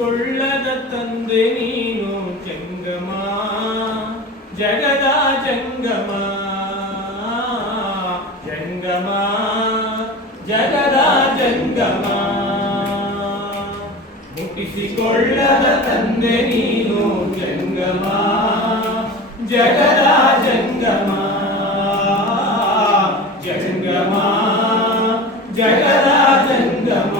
ಮುಟ್ಟಿಸಿಕೊಳ್ಳದ ತಂದೆ ನೀನು ಜಂಗಮ ಜಗದ ಜಂಗಮ ಜಂಗಮ ಜಗದ ಜಂಗಮ ಮುಟ್ಟಿಸಿಕೊಳ್ಳದ ತಂದೆ ನೀನು ಜಂಗಮ ಜಗದ ಜಂಗಮ ಜಂಗಮ ಜಗದ ಜಂಗಮ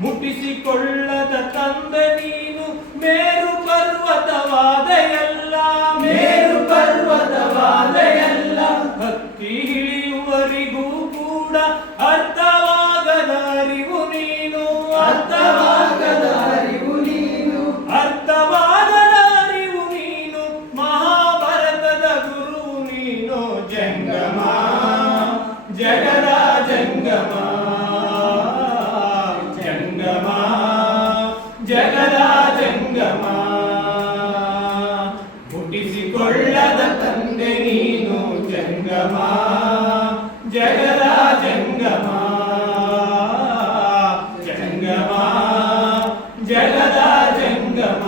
ಮುಟ್ಟಿಸಿಕೊಳ್ಳದ ತಂದೆ ನೀನು ಮೇರು ಪರ್ವತವಾದೆಯಲ್ಲ ಮೇರು ಪರ್ವತವಾದೆಯಲ್ಲ ಹತ್ತಿ ಇಳಿಯುವರಿಗೂ ಕೂಡ ಅರ್ಥವಾಗದ ಅರಿವು ನೀನು ಅರ್ಥವಾಗದ ಅರಿವು ನೀನು ಅರ್ಥವಾಗದ ಅರಿವು ನೀನು ಮಹಾಭಾರತದ ಗುರು ನೀನು ಜಂಗಮ ಜಗದ ಜಂಗಮ ಜಂಗಮ ಜಗದ ಜಂಗಮ ಮುಟ್ಟಿಸಿಕೊಳ್ಳದ ತಂದೆ ನೀನು ಜಂಗಮ ಜಗದ ಜಂಗಮ ಜಂಗಮ ಜಗದ ಜಂಗಮ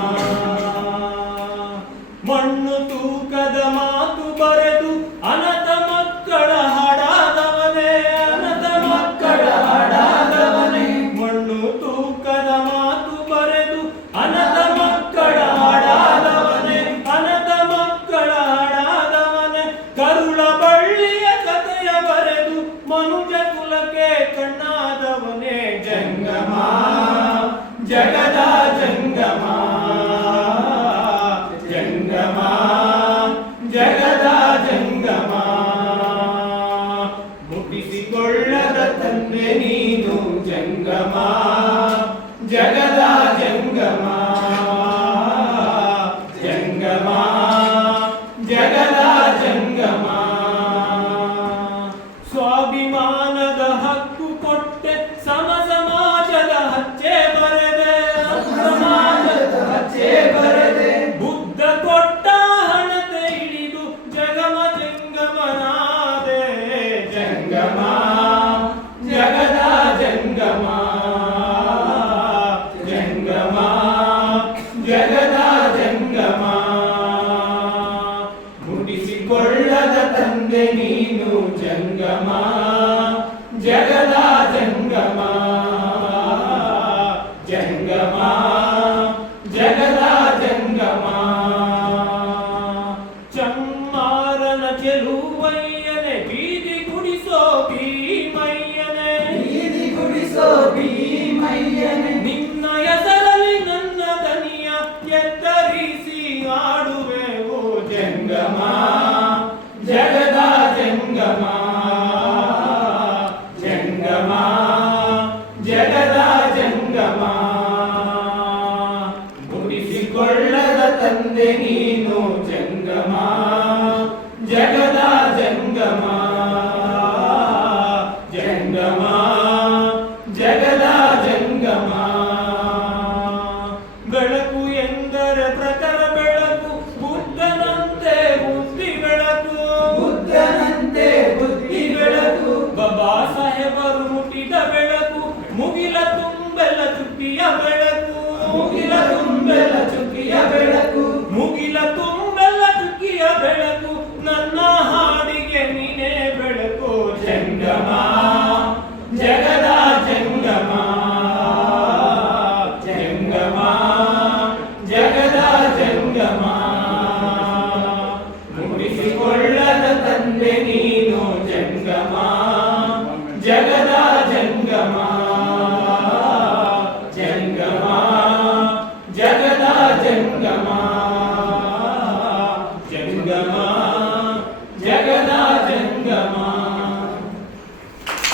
ಮಣ್ಣು ತೂಕದ ಮಾತು ಬರೆದು ಅನಂತ ಮಕ್ಕಳ ಹಾಡಾದವನೇ ಅನಂತ ಮಕ್ಕಳ ಹಾಡಾದವನೇ ಮಣ್ಣು ತೂಕದ ಮಾತು ಬರೆದು ಅನಂತ ಮಕ್ಕಳ ಹಾಡಾದವನೇ ಅನಂತ ಮಕ್ಕಳ ಹಾಡಾದವನೇ ಕರುಳ ಬಳ್ಳಿಯ ಕಥೆಯ ಬರೆದು ಮನುಜ ಕುಲಕ್ಕೆ ಕಣ್ಣಾದವನೇ ಜಂಗಮ ಜಗದ ಜಂಗಮ ಜಂಗಮ ಜಗದ ಜಂಗಮ ಮುಟ್ಟಿಸಿಕೊಳ್ಳದ ತಂದೆ ನೀನು ಜಂಗಮ ಜಗದ ಜಂಗಮ ಜಂಗಮ ಜಗದ ಜಂಗಮ ಸ್ವಾಭಿಮಾನದ ಹಕ್ಕು ಕೊಟ್ಟೆ ಸಮ ಸಮಾಜದ ಹಚ್ಚೆ ಬರೆದೆ ಸಮಾಜದ ಹಚ್ಚೆ ಬರೆದೆ ಬುದ್ಧ ಕೊಟ್ಟ ಹಣತೆ ಹಿಡಿದು ಜಗಮ ಜಂಗಮನಾದೆ ಜಂಗಮ ಜಗದ ಜಂಗಮ ಜಂಗಮ ಜಗದ ಜಂಗಮ ಮುಟ್ಟಿಸಿಕೊಳ್ಳದ ತಂದೆ ನೀನು ಜಂಗಮ ಜಗದ ಜಂಗಮ ಜಂಗಮ ಜಗದ ಜಂಗಮ ಚಮ್ಮಾರನ ಚೆಲುವಯ್ಯನೆ ಬೀದಿ ಗುಡಿಸೋ ಭೀಮಯ್ಯನೆ ಬೀದಿ ಗುಡಿಸೋ ಭೀಮಯ್ಯನೆ ನಿನ್ನ ಹೆಸರಲ್ಲಿ ನನ್ನ ದನಿಯ ಎತ್ತರಿಸಿ ಆಡುವೆವು ಜಂಗಮ ಜಗದ ಜಂಗಮ ಜಂಗಮ ಜಗದ ಜಂಗಮ ಮುಟ್ಟಿಸಿಕೊಳ್ಳದ ತಂದೆ ನೀನು ಜಂಗಮ ಜಗದ ಜಂಗಮ ಜಂಗಮ ಜಗದ ಜಂಗಮ ಬೆಳಕು ಎಂದರೆ ಪ್ರಖರ ಬೆಳಕು ಬುದ್ಧನಂತೆ ಬುದ್ಧಿ ಬೆಳಕು ಬುದ್ಧನಂತೆ ಬುದ್ಧಿ ಬೆಳಕು ಬಾಬಾ ಸಾಹೇಬರು ಮುಟ್ಟಿದ ಬೆಳಕು ಮುಗಿಲ ತುಂಬೆಲ್ಲ ಚುಕ್ಕಿಯ ಬೆಳಕು ಮುಗಿಲ ತುಂಬೆಲ್ಲ ಚುಕ್ಕಿಯ ಬೆಳಕು